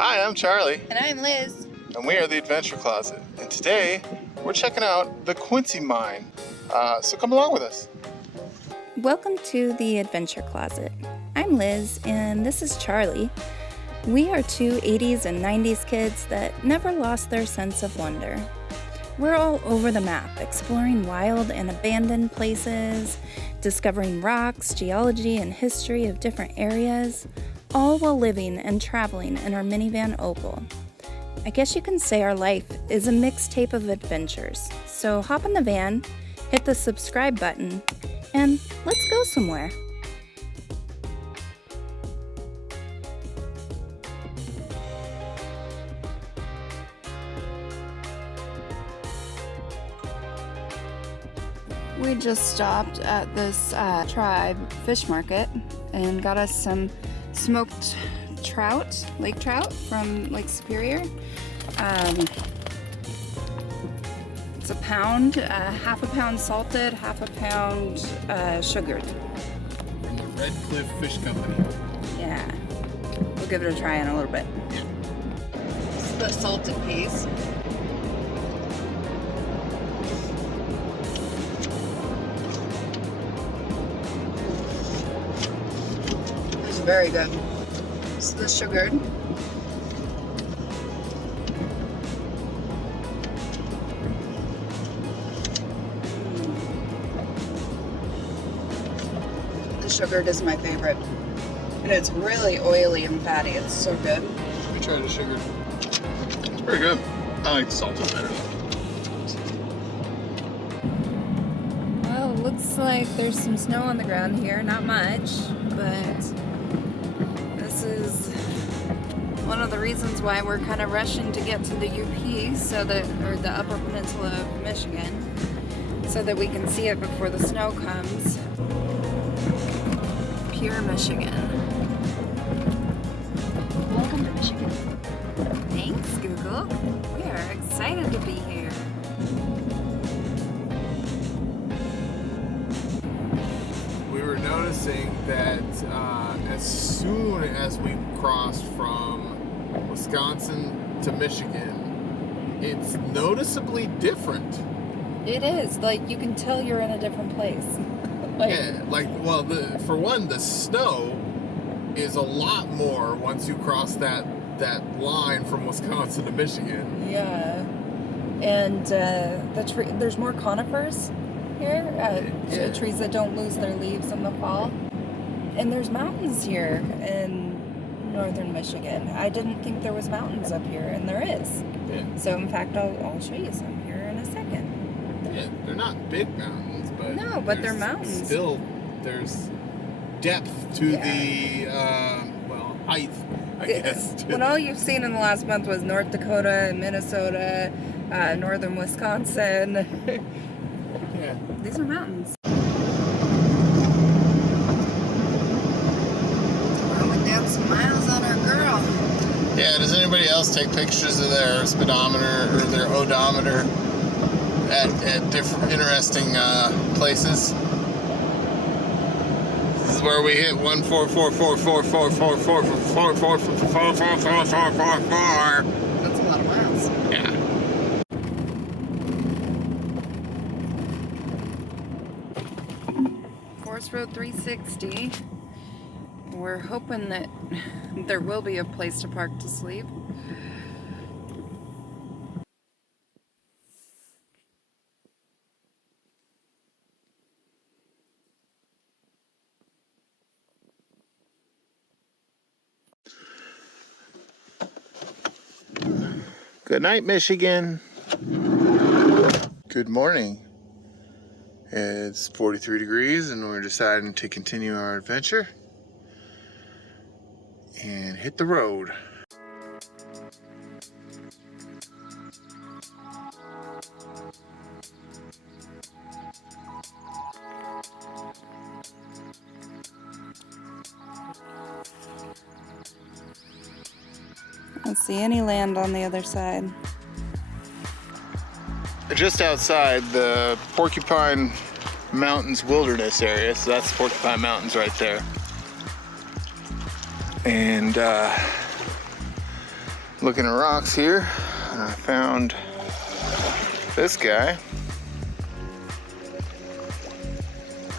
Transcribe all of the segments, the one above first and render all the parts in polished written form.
Hi, I'm Charlie. And I'm Liz. And we are the Adventure Closet. And today, we're checking out the Quincy Mine. So come along with us. Welcome to the Adventure Closet. I'm Liz, and this is Charlie. We are two 80s and 90s kids that never lost their sense of wonder. We're all over the map, exploring wild and abandoned places, discovering rocks, geology, and history of different areas, all while living and traveling in our minivan Opal. I guess you can say our life is a mixtape of adventures. So hop in the van, hit the subscribe button, and let's go somewhere. We just stopped at this tribe fish market and got us some smoked trout, lake trout from Lake Superior. It's a pound, half a pound salted, half a pound sugared. From the Red Cliff Fish Company. Yeah, we'll give it a try in a little bit. Yeah. This is the salted piece. It's very good. This is the sugared. The sugared is my favorite. And it's really oily and fatty. It's so good. We tried the sugared. It's pretty good. I like the salted better though. Well, it looks like there's some snow on the ground here. Not much, but this is one of the reasons why we're kind of rushing to get to the UP, or the Upper Peninsula of Michigan, so that we can see it before the snow comes. Pure Michigan. Welcome to Michigan. Thanks, Google. We are excited to be here. We were noticing that as soon as we crossed from Wisconsin to Michigan, it's noticeably different. It is. Like, you can tell you're in a different place. For one, the snow is a lot more once you cross that line from Wisconsin to Michigan. Yeah. And there's more conifers here, trees that don't lose their leaves in the fall. And there's mountains here in northern Michigan. I didn't think there was mountains up here, and there is. Yeah. So in fact, I'll show you some here in a second. Yeah, they're not big mountains, but no, but they're mountains. Still, there's depth to the height, I guess. When all you've seen in the last month was North Dakota and Minnesota, northern Wisconsin. Yeah. These are mountains. Rolling down some miles on our girl. Yeah, does anybody else take pictures of their speedometer or their odometer at different interesting places? This is where we hit 14444444444444444. That's a lot of miles. Yeah. Forest Road 360. We're hoping that there will be a place to park to sleep. Good night, Michigan. Good morning. It's 43 degrees and we're deciding to continue our adventure and hit the road. I don't see any land on the other side. Just outside the Porcupine Mountains Wilderness area, so that's Porcupine Mountains right there. And Looking at rocks here, and I found this guy,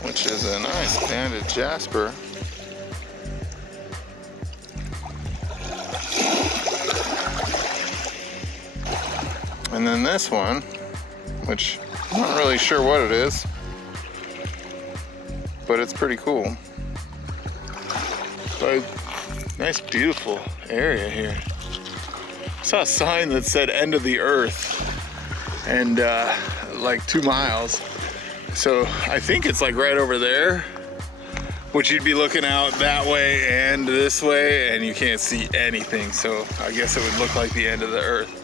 which is a nice banded jasper. And then this one, which I'm not really sure what it is, but it's pretty cool. So, nice, beautiful area here. I saw a sign that said end of the earth and like 2 miles. So I think it's like right over there, which you'd be looking out that way and this way and you can't see anything. So I guess it would look like the end of the earth.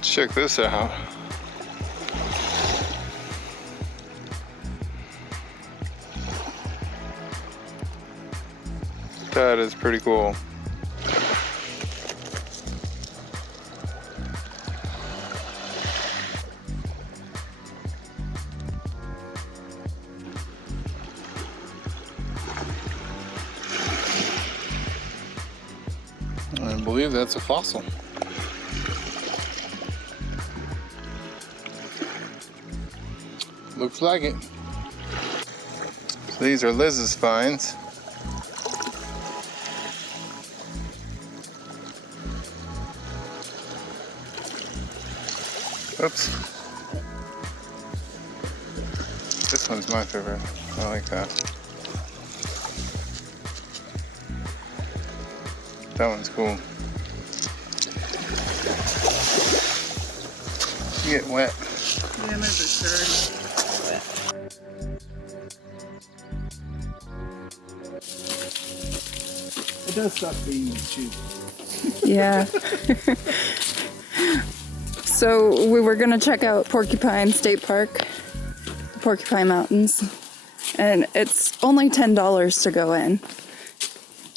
Check this out. That is pretty cool. I believe that's a fossil. Looks like it. So these are Liz's finds. Oops. This one's my favorite. I like that. That one's cool. You get wet. Yeah, my boots are It does suck being in shoes. Yeah. So we were gonna check out Porcupine State Park, Porcupine Mountains, and it's only $10 to go in.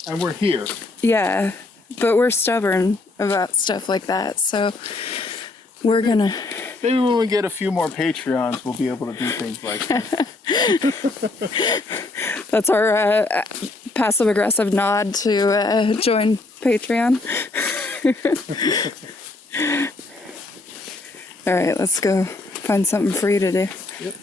And we're here. Yeah, but we're stubborn about stuff like that, so we're gonna... Maybe when we get a few more Patreons, we'll be able to do things like this. That's our passive-aggressive nod to join Patreon. All right, let's go find something for you to do. Yep.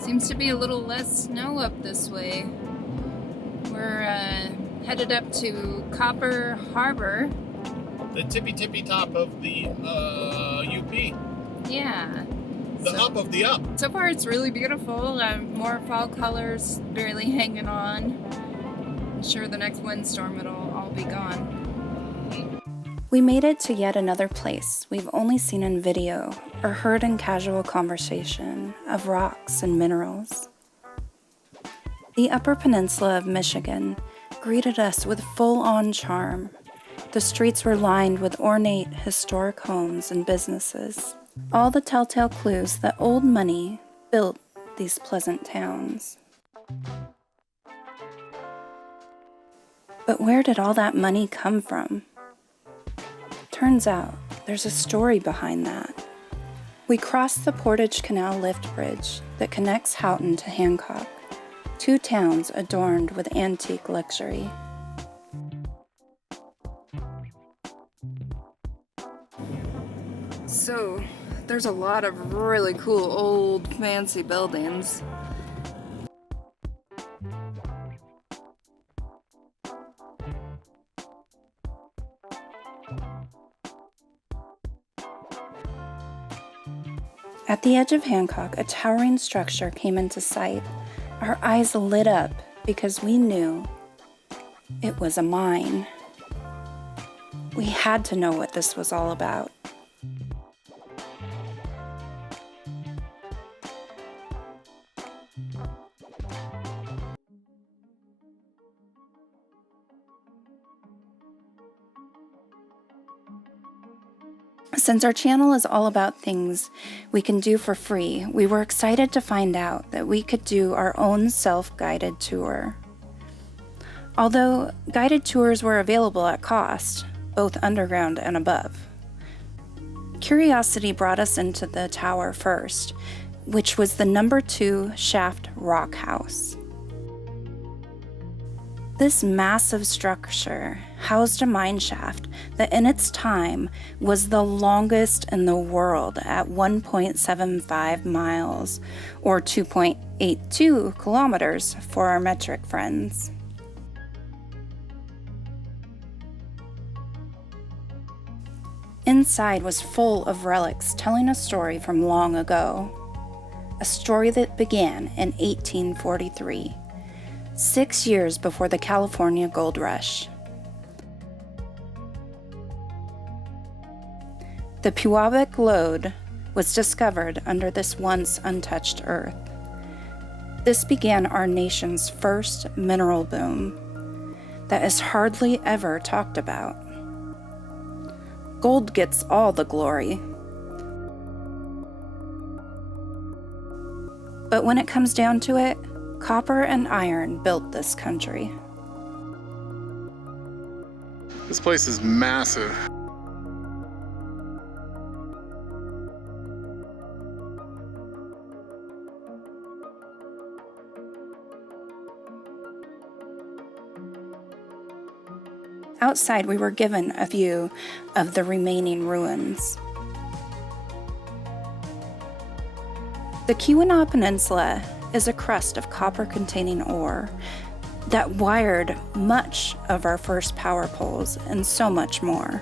Seems to be a little less snow up this way. We're headed up to Copper Harbor. The tippy top of the UP. Yeah. The up of the up. So far it's really beautiful. More fall colors barely hanging on. I'm sure the next windstorm it'll all be gone. We made it to yet another place we've only seen in video or heard in casual conversation of rocks and minerals. The Upper Peninsula of Michigan greeted us with full-on charm. The streets were lined with ornate, historic homes and businesses. All the telltale clues that old money built these pleasant towns. But where did all that money come from? Turns out there's a story behind that. We crossed the Portage Canal lift bridge that connects Houghton to Hancock, 2 towns adorned with antique luxury. So, there's a lot of really cool old fancy buildings. At the edge of Hancock, a towering structure came into sight. Our eyes lit up because we knew it was a mine. We had to know what this was all about. Since our channel is all about things we can do for free, we were excited to find out that we could do our own self-guided tour. Although guided tours were available at cost, both underground and above. Curiosity brought us into the tower first, which was the number 2 shaft rock house. This massive structure housed a mine shaft that in its time was the longest in the world at 1.75 miles, or 2.82 kilometers for our metric friends. Inside was full of relics telling a story from long ago, a story that began in 1843. 6 years before the California Gold Rush. The Pewabic lode was discovered under this once untouched earth. This began our nation's first mineral boom that is hardly ever talked about. Gold gets all the glory. But when it comes down to it, copper and iron built this country. This place is massive. Outside, we were given a view of the remaining ruins. The Keweenaw Peninsula is a crust of copper-containing ore that wired much of our first power poles and so much more.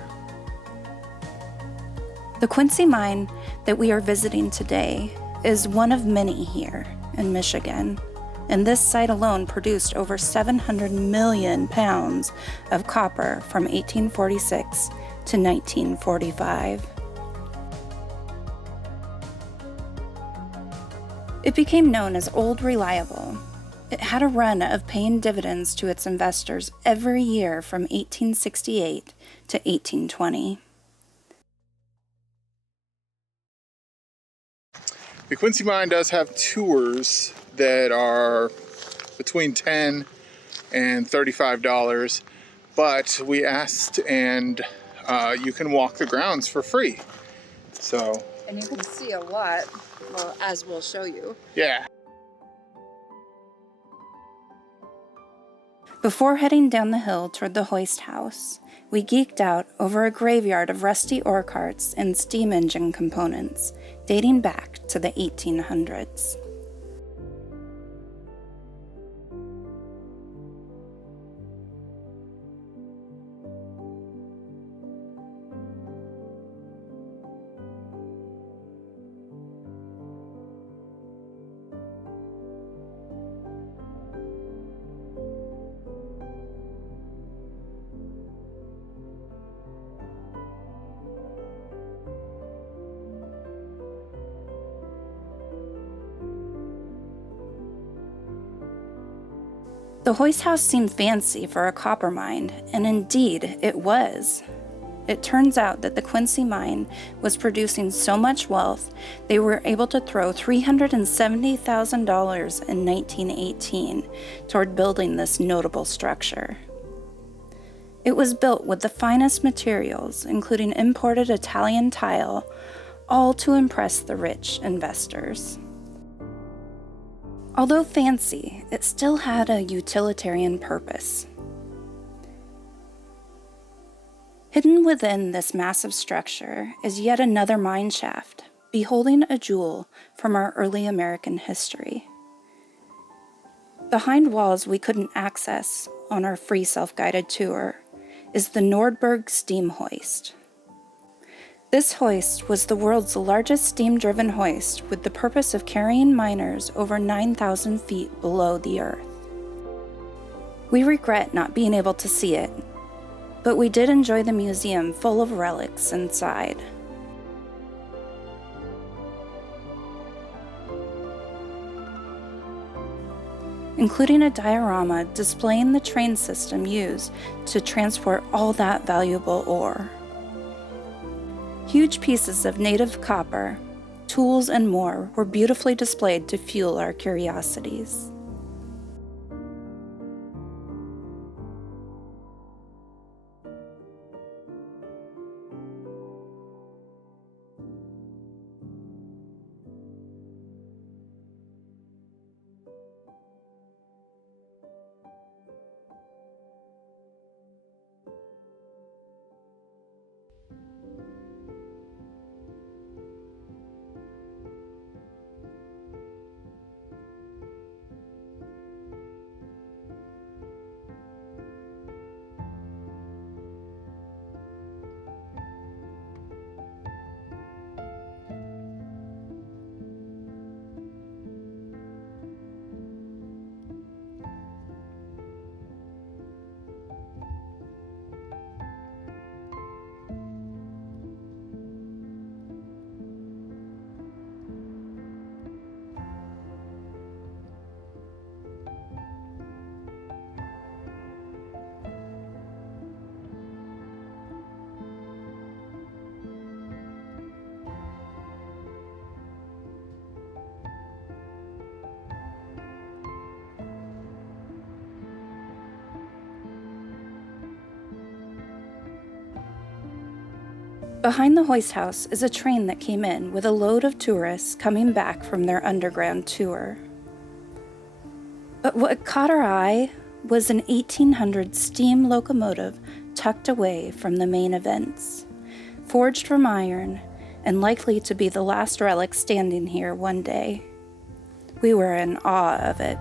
The Quincy Mine that we are visiting today is one of many here in Michigan, and this site alone produced over 700 million pounds of copper from 1846 to 1945. It became known as Old Reliable. It had a run of paying dividends to its investors every year from 1868 to 1820. The Quincy Mine does have tours that are between $10 and $35, but we asked, and you can walk the grounds for free. So. And you can see a lot, well, as we'll show you. Yeah. Before heading down the hill toward the hoist house, we geeked out over a graveyard of rusty ore carts and steam engine components dating back to the 1800s. The hoist house seemed fancy for a copper mine, and indeed it was. It turns out that the Quincy Mine was producing so much wealth, they were able to throw $370,000 in 1918 toward building this notable structure. It was built with the finest materials, including imported Italian tile, all to impress the rich investors. Although fancy, it still had a utilitarian purpose. Hidden within this massive structure is yet another mine shaft, beholding a jewel from our early American history. Behind walls we couldn't access on our free self-guided tour is the Nordberg steam hoist. This hoist was the world's largest steam-driven hoist with the purpose of carrying miners over 9,000 feet below the earth. We regret not being able to see it, but we did enjoy the museum full of relics inside. Including a diorama displaying the train system used to transport all that valuable ore. Huge pieces of native copper, tools, and more were beautifully displayed to fuel our curiosities. Behind the hoist house is a train that came in with a load of tourists coming back from their underground tour. But what caught our eye was an 1800 steam locomotive tucked away from the main events, forged from iron and likely to be the last relic standing here one day. We were in awe of it.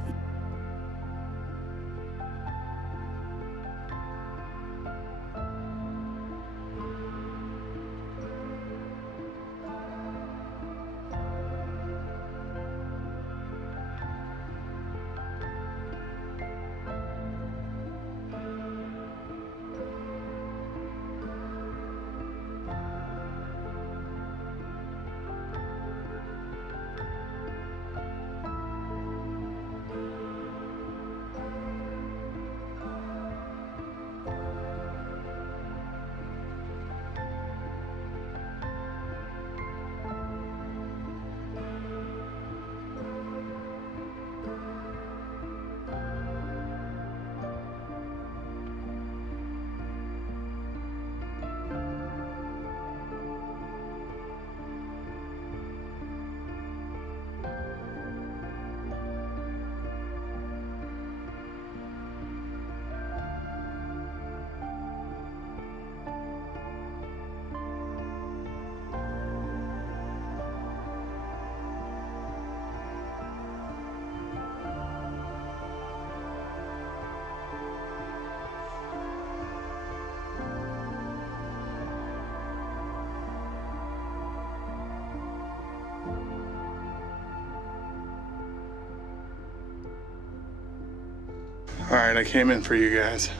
All right, I came in for you guys.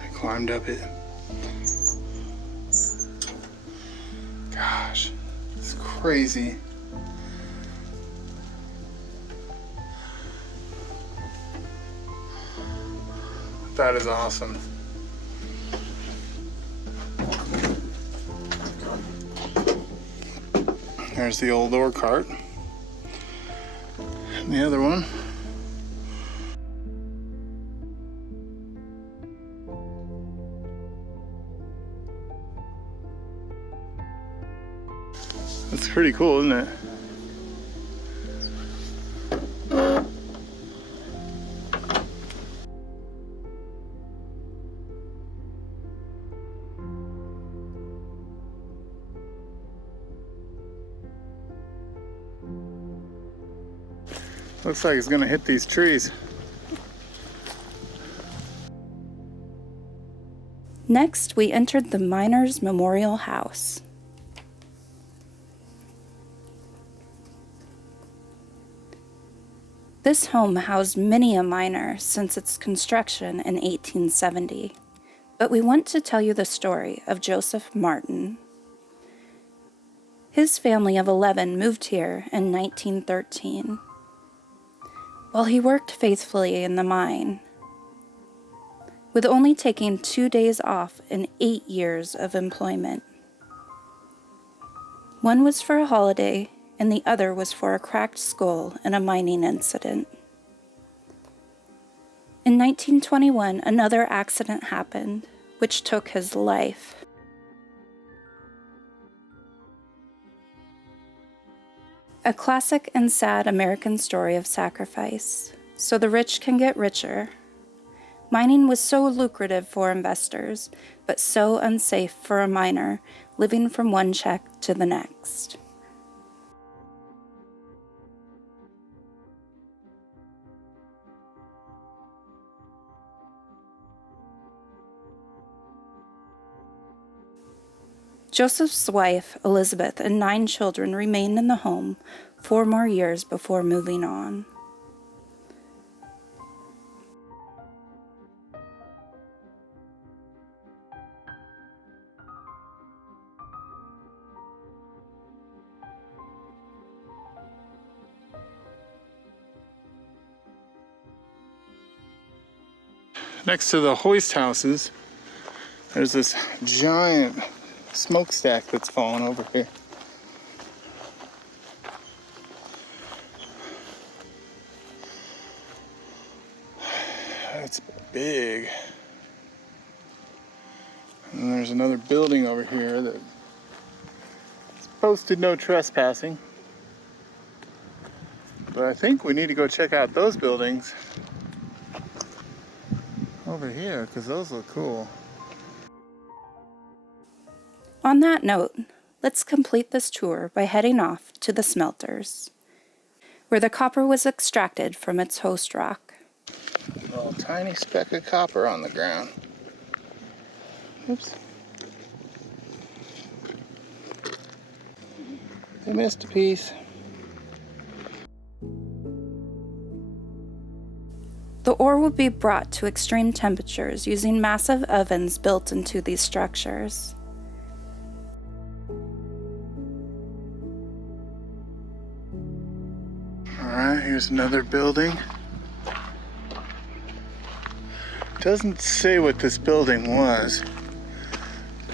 I climbed up it. Gosh, it's crazy. That is awesome. There's the old ore cart. And the other one. That's pretty cool, isn't it? Looks like it's gonna hit these trees. Next, we entered the Miners' Memorial House. This home housed many a miner since its construction in 1870, but we want to tell you the story of Joseph Martin. His family of 11 moved here in 1913. While he worked faithfully in the mine, with only taking 2 days off in 8 years of employment. One was for a holiday, and the other was for a cracked skull in a mining incident. In 1921, another accident happened, which took his life. A classic and sad American story of sacrifice, so the rich can get richer. Mining was so lucrative for investors, but so unsafe for a miner living from one check to the next. Joseph's wife, Elizabeth, and 9 children remained in the home 4 more years before moving on. Next to the hoist houses, there's this giant smokestack that's fallen over here. It's big. And there's another building over here that posted no trespassing. But I think we need to go check out those buildings over here because those look cool. On that note, let's complete this tour by heading off to the smelters, where the copper was extracted from its host rock. A little tiny speck of copper on the ground. Oops. I missed a piece. The ore will be brought to extreme temperatures using massive ovens built into these structures. Alright, here's another building. Doesn't say what this building was,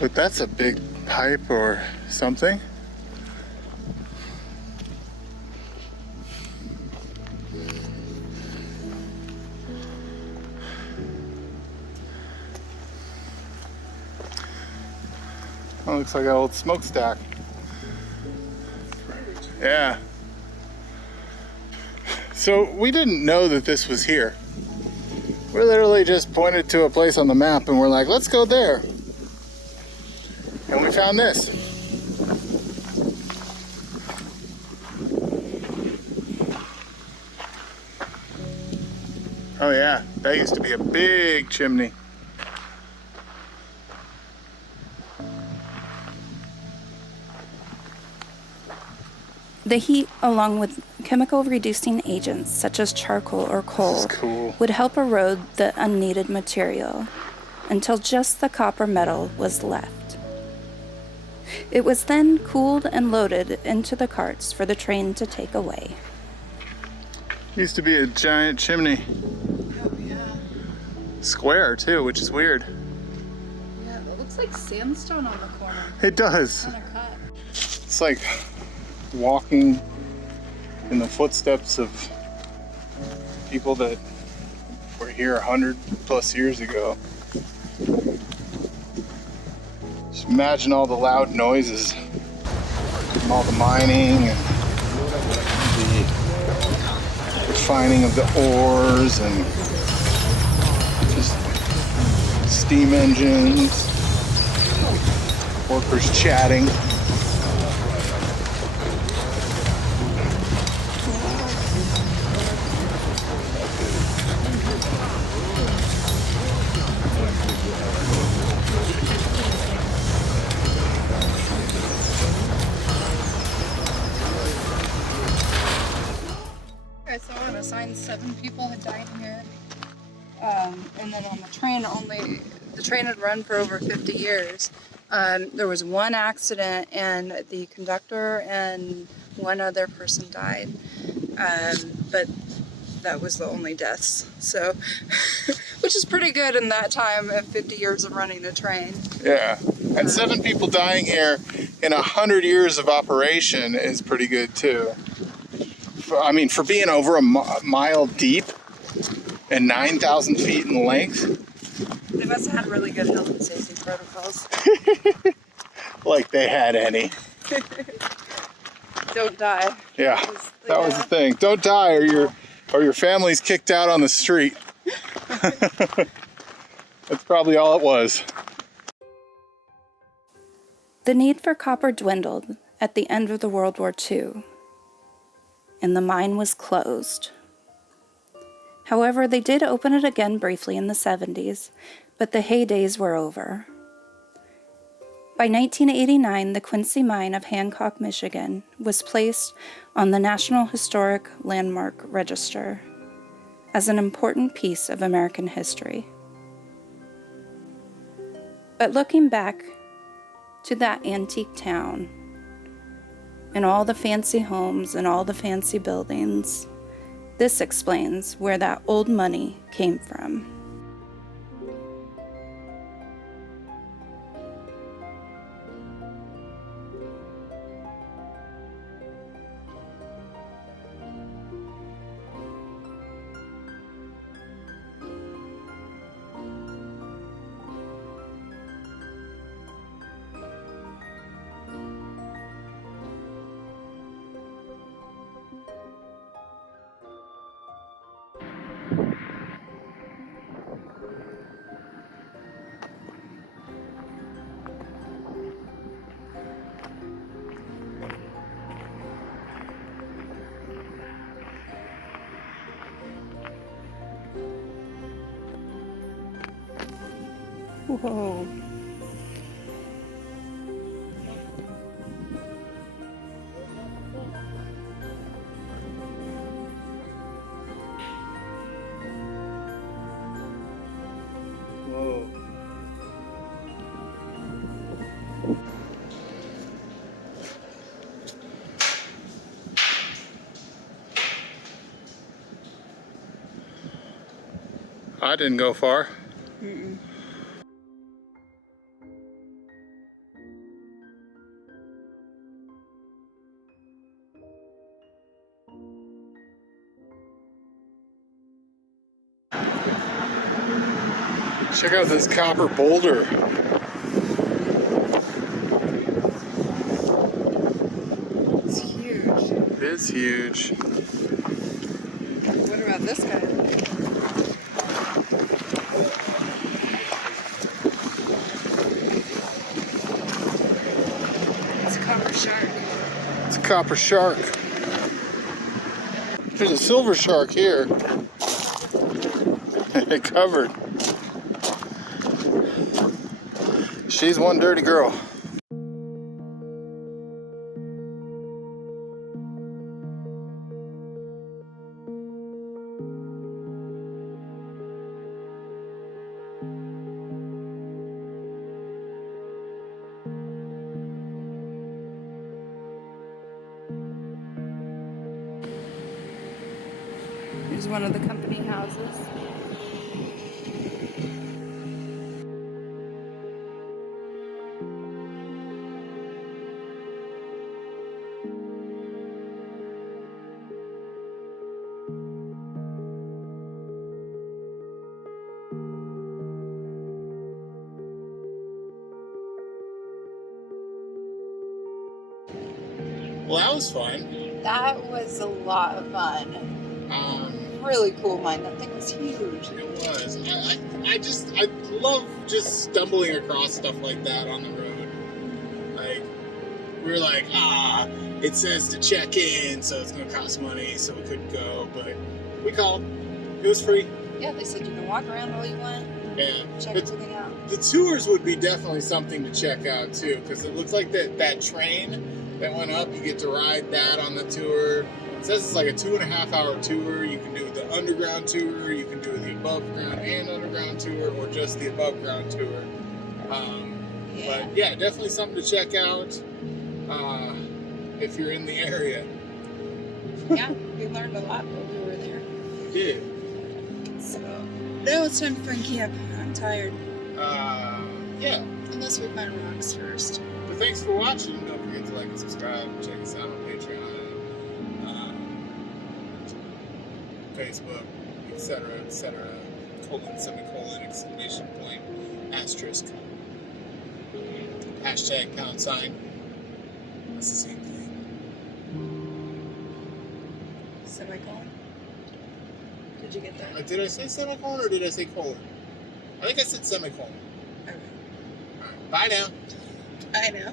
but that's a big pipe or something. Oh, looks like an old smokestack. Yeah. So we didn't know that this was here. We literally just pointed to a place on the map and we're like, let's go there. And we found this. Oh yeah, that used to be a big chimney. The heat, along with chemical reducing agents such as charcoal or coal, Cool. would help erode the unneeded material until just the copper metal was left. It was then cooled and loaded into the carts for the train to take away. Used to be a giant chimney. Oh, yeah. Square too, which is weird. Yeah, it looks like sandstone on the corner. It does. Kind of cut. It's like walking in the footsteps of people that were here 100+ years ago. Just imagine all the loud noises from all the mining and the refining of the ores and just steam engines, workers chatting. I saw on a sign 7 people had died here. And then on the train, the train had run for over 50 years. There was one accident, and the conductor and one other person died. But that was the only deaths. So, which is pretty good in that time of 50 years of running a train. Yeah, and 7 people dying here in 100 years of operation is pretty good too. I mean, for being over a mile deep and 9,000 feet in length. They must have had really good health and safety protocols. Like they had any. Don't die. Yeah, that was the thing. Don't die, or your family's kicked out on the street. That's probably all it was. The need for copper dwindled at the end of the World War II, and the mine was closed. However, they did open it again briefly in the 70s, but the heydays were over. By 1989, the Quincy Mine of Hancock, Michigan, was placed on the National Historic Landmark Register as an important piece of American history. But looking back to that antique town, and all the fancy homes and all the fancy buildings, this explains where that old money came from. Whoa. Whoa. I didn't go far. Mm-mm. Check out this copper boulder. It's huge. It is huge. What about this guy? It's a copper shark. It's a copper shark. There's a silver shark here. Covered. She's one dirty girl. Here's one of the company houses. Well, that was fun. That was a lot of fun. Really cool mine. That thing was huge. It was. I love just stumbling across stuff like that on the road. Like, we were like, it says to check in, so it's gonna cost money, so we couldn't go. But we called. It was free. Yeah, they said you can walk around all you want. Yeah. Check But everything out. the tours would be definitely something to check out too, because it looks like that train that went up, you get to ride that on the tour. It says it's like a 2.5 hour tour. You can do the underground tour, you can do the above ground and underground tour, or just the above ground tour. But yeah, definitely something to check out if you're in the area. Yeah, we learned a lot while we were there. We did. So now it's time to find camp. I'm tired. Yeah. Unless we find rocks first. But thanks for watching. Don't forget to like and subscribe. Check us out on Patreon, Facebook, etc. Colon, semicolon, exclamation point, asterisk, hashtag pound sign. That's the same thing. Semicolon. Did you get that? Did I say semicolon or did I say colon? I think I said semicolon. Okay. All right, bye now. I know.